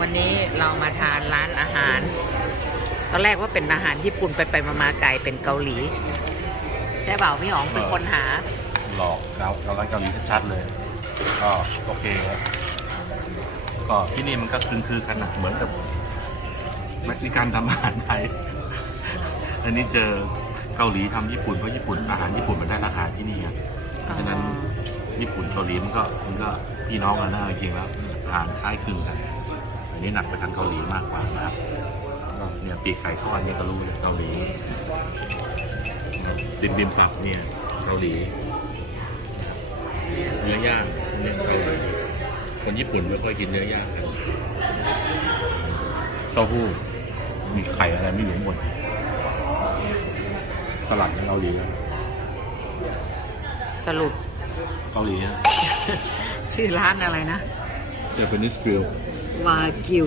วันนี้เรามาทานร้านอาหาร ตอนแรกว่าเป็นอาหารญี่ปุ่นไปไปมามาไก่เป็นเกาหลี ใช่เปล่าพี่หองเป็นคนหา หลอกเราเราร้านเกาหลีชัดๆเลย ก็โอเคครับก็ที่นี่มันก็คืนคือขนาดเหมือนกับเม็กซิการทำอาหารไทย อันนี้เจอเกาหลีทำญี่ปุ่นเพราะญี่ปุ่นอาหารญี่ปุ่นมันได้ราคาที่นี่ครับเพราะฉะนั้นญี่ปุ่นเกาหลีมันก็มันก็พี่น้องกันนะจริงแล้วอาหารคล้ายคลึงกัน อันนี้หนักไปทางเกาหลีมากกว่านะครับก็เนี่ยปีกไก่ทอดเนี่ยก็รู้เลยเกาหลีดิมบิมปับเนี่ยเกาหลีเนื้อย่างเนื้อเกาหลีคนญี่ปุ่นไม่ค่อยกินเนื้อย่างกันเต้าหู้มีไข่อะไรไม่รู้หมดสลัดเกาหลีนะสรุปเกาหลีฮะชื่อร้านอะไรนะเจแปนิสกริล วากิ